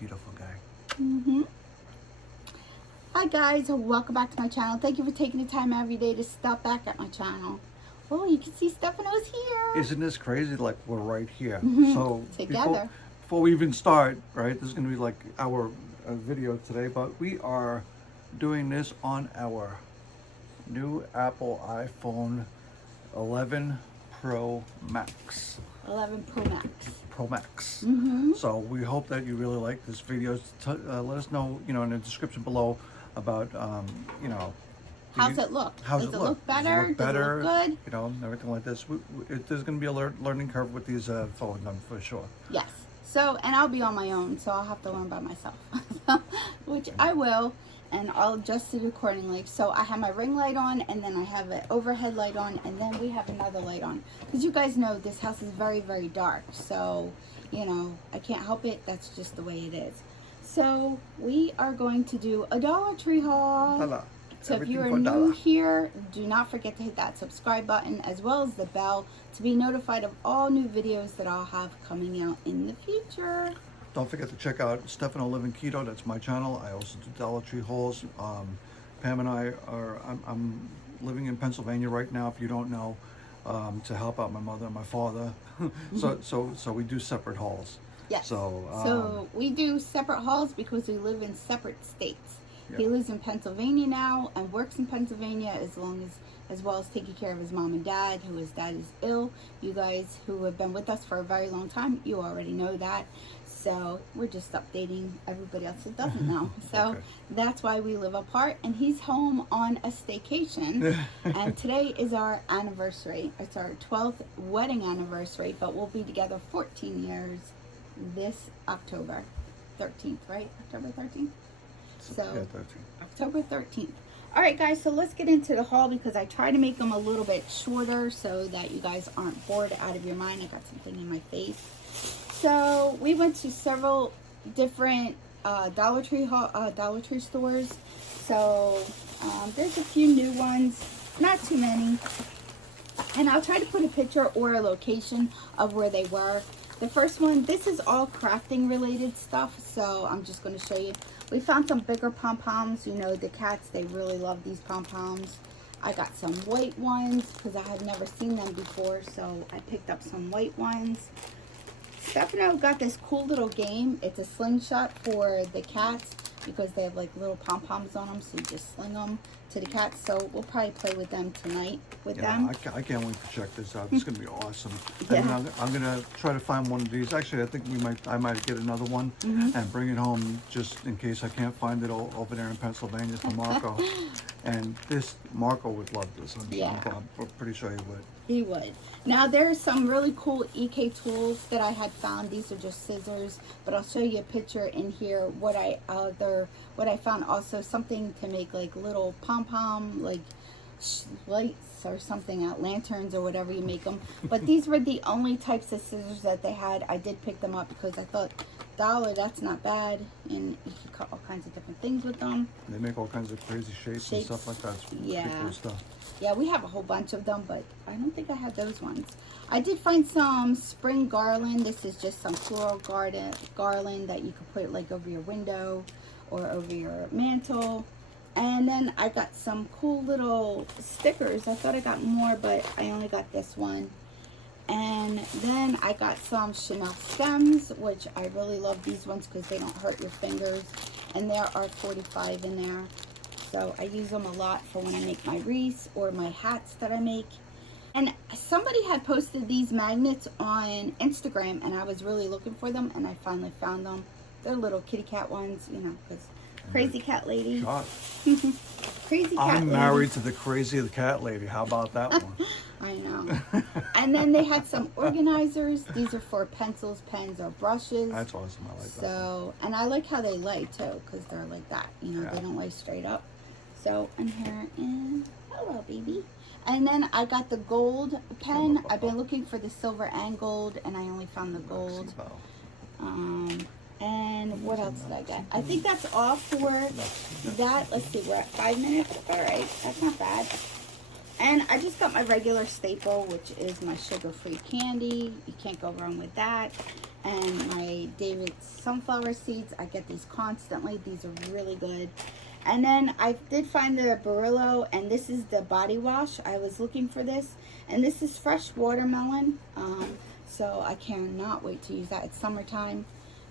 beautiful guy. Hi guys, welcome back to my channel. Thank you for taking the time every day to stop back at my channel. Oh, you can see Stefano's here. Isn't this crazy? Like, we're right here. So Together. Before we even start, right, this is going to be like our video today, but we are doing this on our new Apple iPhone 11 Pro Max. 11 Pro Max. Pro Max. So we hope that you really like this video. Let us know, in the description below about, How's it look? Does it look better? Does it look good? Everything like this. There's going to be a learning curve with these phones, for sure. Yes. So, and I'll be on my own, so I'll have to learn by myself, which I will, and I'll adjust it accordingly. So I have my ring light on, and then I have an overhead light on, and then we have another light on. Because you guys know this house is very, very dark, so, I can't help it. That's just the way it is. So we are going to do a Dollar Tree haul. Dollar. So if you are new here, do not forget to hit that subscribe button as well as the bell to be notified of all new videos that I'll have coming out in the future. Don't forget to check out Stefano Living Keto. That's my channel. I also do Dollar Tree hauls. Pam and I I'm living in Pennsylvania right now, if you don't know, to help out my mother and my father. So we do separate hauls. Yes. So we do separate hauls because we live in separate states. Yeah. He lives in Pennsylvania now and works in Pennsylvania as well as taking care of his mom and dad, who his dad is ill. You guys who have been with us for a very long time, you already know that. So we're just updating everybody else that doesn't know. So Okay. That's why we live apart, and he's home on a staycation. And today is our anniversary. It's our 12th wedding anniversary, but we'll be together 14 years this October 13th, right? October 13th? So, yeah, 13. October 13th. All right, guys, so let's get into the haul because I try to make them a little bit shorter so that you guys aren't bored out of your mind. I got something in my face. So we went to several different Dollar Tree stores. So there's a few new ones, not too many. And I'll try to put a picture or a location of where they were. The first one, this is all crafting related stuff, so I'm just going to show you. We found some bigger pom-poms. The cats, they really love these pom-poms. I got some white ones because I had never seen them before, so I picked up some white ones. Stefano got this cool little game. It's a slingshot for the cats because they have like little pom-poms on them, so you just sling them to the cats. So we'll probably play with them tonight them. I can't wait to check this out. It's going to be awesome. Yeah. And I'm going to try to find one of these. Actually, I think I might get another one and bring it home just in case I can't find it over there in Pennsylvania for Marco. And Marco would love this. I'm pretty sure he would. He would. Now there's some really cool EK tools that I had found. These are just scissors, but I'll show you a picture in here. What I found also, something to make like little pom-pom like lights or something out, lanterns or whatever you make them. But these were the only types of scissors that they had. I did pick them up because I thought, $1, that's not bad, and you can cut all kinds of different things with them. They make all kinds of crazy shapes and stuff like that. It's pretty cool stuff. Yeah, we have a whole bunch of them, but I don't think I had those ones. I did find some spring garland. This is just some floral garland that you could put like over your window or over your mantle. And then I got some cool little stickers. I thought I got more, but I only got this one. And then I got some Shinnok Stems, which I really love these ones because they don't hurt your fingers. And there are 45 in there. So I use them a lot for when I make my wreaths or my hats that I make. And somebody had posted these magnets on Instagram, and I was really looking for them, and I finally found them. They're little kitty cat ones, because crazy cat lady. Crazy cat I'm lady. married to the crazy cat lady. How about that one? I know. And then they had some organizers. These are for pencils, pens, or brushes. That's awesome. I like that. So, and I like how they lay too, because they're like that. They don't lay straight up. So, and here, and hello, baby. And then I got the gold pen. I've been looking for the silver and gold, and I only found the gold. And what else did I get? I think that's all for that. Let's see, we're at 5 minutes. All right, that's not bad. And I just got my regular staple, which is my sugar-free candy. You can't go wrong with that. And my David's sunflower seeds. I get these constantly. These are really good. And then I did find the Barillo, and this is the body wash. I was looking for this, and this is fresh watermelon. So I cannot wait to use that. It's summertime,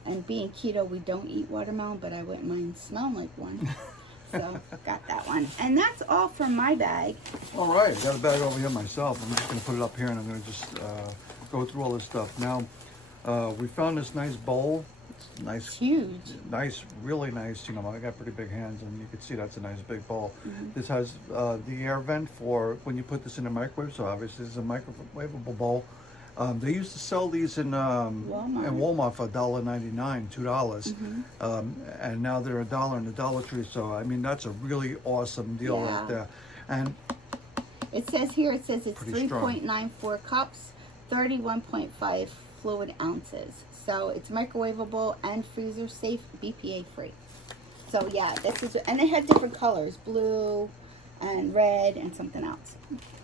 and being keto, we don't eat watermelon, but I wouldn't mind smelling like one. So got that one, and that's all from my bag. All right, got a bag over here myself. I'm just gonna put it up here, and I'm gonna just go through all this stuff. Now, we found this nice bowl. It's nice. It's huge. Nice, really nice. You know, I got pretty big hands, and you can see that's a nice big bowl. Mm-hmm. This has the air vent for when you put this in the microwave. So obviously, this is a microwavable bowl. They used to sell these in Walmart for $1.99, $2, and now they're $1 in the Dollar Tree. So I mean, that's a really awesome deal right there. And it says here, it says it's pretty strong. 3.94 cups, 31.5 fluid ounces. So it's microwavable and freezer safe, BPA free. So yeah, this is, and they have different colors, blue and red and something else.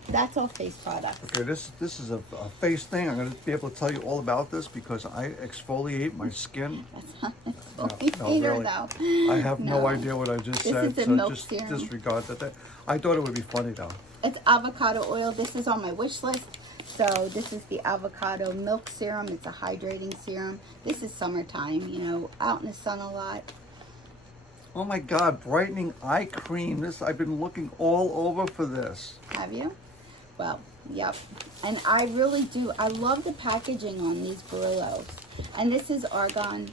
That's all face products. Okay, this is a face thing. I'm going to be able to tell you all about this because I exfoliate my skin. That's not really. though. I have no idea what I just said, is a so milk just serum. disregard that. I thought it would be funny though. It's avocado oil. This is on my wish list. So this is the avocado milk serum. It's a hydrating serum. This is summertime, you know, out in the sun a lot. Oh my God, brightening eye cream. This, I've been looking all over for this. Have you? Well, yep. And I really do. I love the packaging on these Barillos. And this is Argan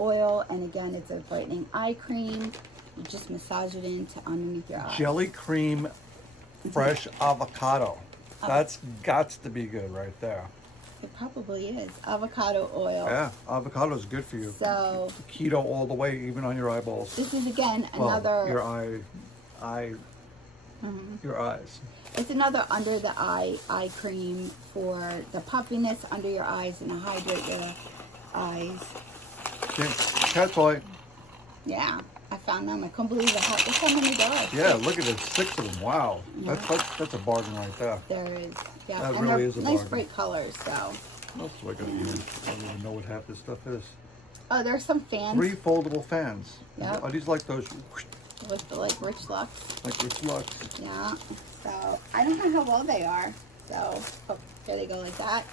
Oil. And again, it's a brightening eye cream. You just massage it into underneath your eyes. Jelly cream, fresh avocado. That's got to be good right there. It probably is. Avocado oil. Yeah, avocado is good for you. So Keto all the way, even on your eyeballs. this is again Well, another your eyes. It's another under the eye cream for the puffiness under your eyes and to hydrate your eyes. Cat toy. Yeah, I found them. I couldn't believe it. Look how many there are. Yeah, look at it, 6 of them. Wow, Yeah. that's a bargain right there. There is. Yeah, That and really they're is a nice bargain. bright colors. So. That's what I don't even know what half this stuff is. Oh, there's some fans 3 foldable fans. Yep. Are these like those, with the like Rich Lux. like Rich Lux? Yeah. So I don't know how well they are. So oh, here they go like that,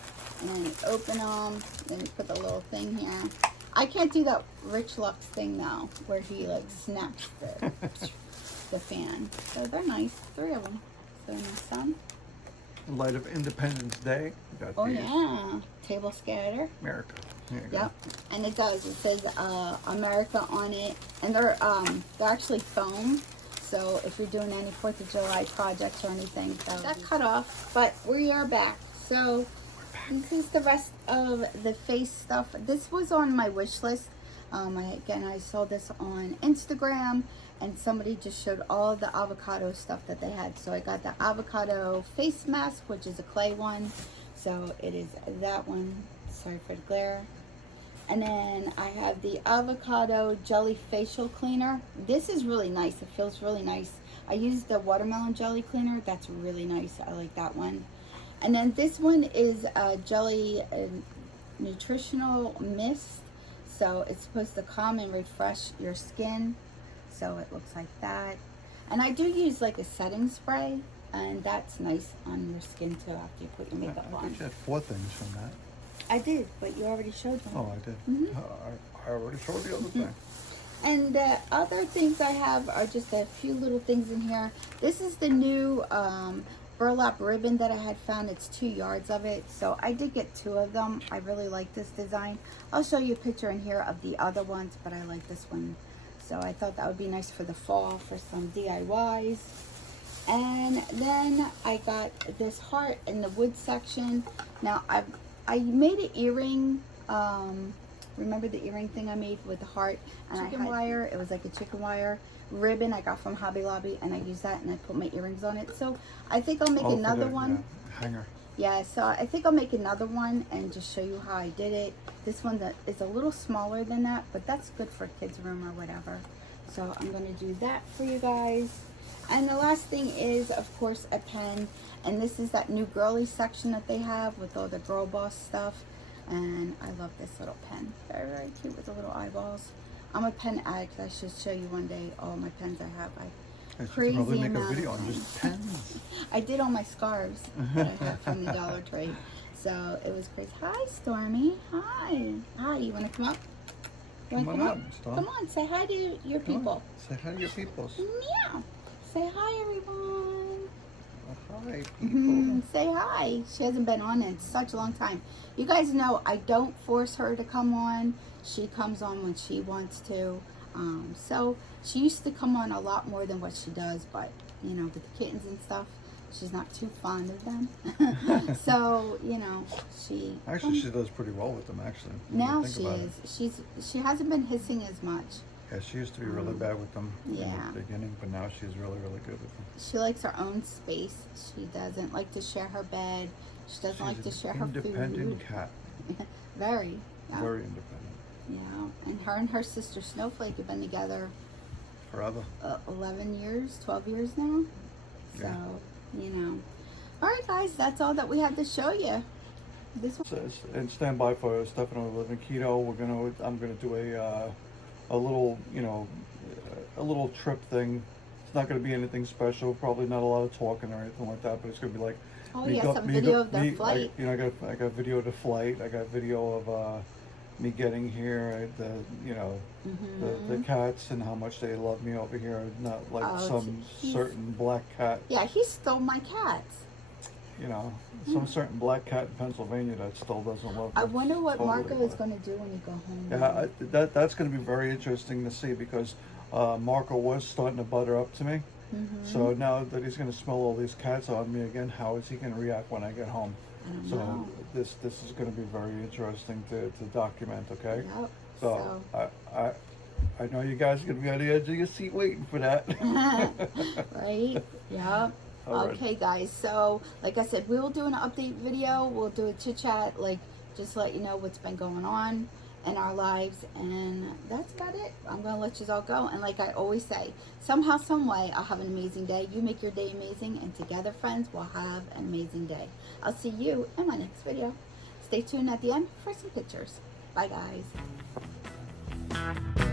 and then you open them. Then you put the little thing here. I can't do that Rich Lux thing though, where he like snaps the fan. So they're nice. 3 of them. So in the sun. In light of Independence Day, we got Oh these. yeah, table scatter. America. There you Yep, and it does. It says America on it, and they're actually foam. So if you're doing any 4th of July projects or anything, that cut off. But we are back. So this is the rest of the face stuff. This was on my wish list. I saw this on Instagram, and somebody just showed all of the avocado stuff that they had. So I got the avocado face mask, which is a clay one. So it is that one. Sorry for the glare. And then I have the avocado jelly facial cleaner. This is really nice. It feels really nice. I used the watermelon jelly cleaner. That's really nice. I like that one. And then this one is a jelly nutritional mist. So it's supposed to calm and refresh your skin. So it looks like that. And I do use like a setting spray, and that's nice on your skin too after you put your makeup I on. think you had 4 things from that. I did, but you already showed them. Oh, I did. Mhm. I already showed the other thing. And the other things I have are just a few little things in here. This is the new burlap ribbon that I had found. It's 2 yards of it. So I did get 2 of them. I really like this design. I'll show you a picture in here of the other ones, but I like this one. So I thought that would be nice for the fall for some DIYs. And then I got this heart in the wood section. Now I made an earring. Remember the earring thing I made with the heart? And chicken wire. It was like a chicken wire ribbon I got from Hobby Lobby, and I used that and I put my earrings on it. So I think I'll make another one. Yeah, hanger. Yeah, so I think I'll make another one and just show you how I did it. This one that is a little smaller than that, but that's good for a kid's room or whatever. So I'm going to do that for you guys. And the last thing is, of course, a pen. And this is that new girly section that they have with all the girl boss stuff. And I love this little pen. Very, very cute with the little eyeballs. I'm a pen addict. I should show you one day all my pens I have. I should probably make a video on just pens. I did all my scarves that I have from the Dollar Tree. So it was crazy. Hi, Stormy. Hi. Hi, you want to come up? You want to come up? Storm. Come on, say hi to your people. Say hi to your peoples. Yeah. Say hi, everyone. Hi, people. Say hi. She hasn't been on in such a long time. You guys know I don't force her to come on. She comes on when she wants to. So she used to come on a lot more than what she does, but you know, with the kittens and stuff, she's not too fond of them. So you know, she She does pretty well with them. Actually, now she is. She hasn't been hissing as much. Yeah, she used to be really bad with them in Yeah. the beginning, but now she's really, really good with them. She likes her own space. She doesn't like to share her bed. She doesn't like to share her food. Independent cat. Very. Yeah. Very independent. Yeah. And her sister Snowflake have been together Forever. 11 years, 12 years now. So, Yeah. you know. All right, guys, that's all that we had to show you. This one. And stand by for Stefano living keto. I'm gonna do a little, you know, a little trip thing. It's not gonna be anything special. Probably not a lot of talking or anything like that. But it's gonna be like. Oh, yeah, some video of the flight. I got video of the flight. I got video of me getting here. The cats and how much they love me over here. Not like some certain black cat. Yeah, he stole my cats. You know, some certain black cat in Pennsylvania that still doesn't love me. I wonder what Totally, Marco is going to do when you go home. Yeah, that's going to be very interesting to see because Marco was starting to butter up to me. So now that he's going to smell all these cats on me again, how is he going to react when I get home? I don't So know. this is going to be very interesting to document. Okay. Yep. So I know you guys are going to be on the edge of your seat waiting for that. Right? Yep. All right. Okay, guys. So, like I said, we will do an update video. We'll do a chit chat, like just let you know what's been going on in our lives, and that's about it. I'm gonna let you all go. And like I always say, somehow, some way, I'll have an amazing day. You make your day amazing, and together, friends, we'll have an amazing day. I'll see you in my next video. Stay tuned at the end for some pictures. Bye, guys.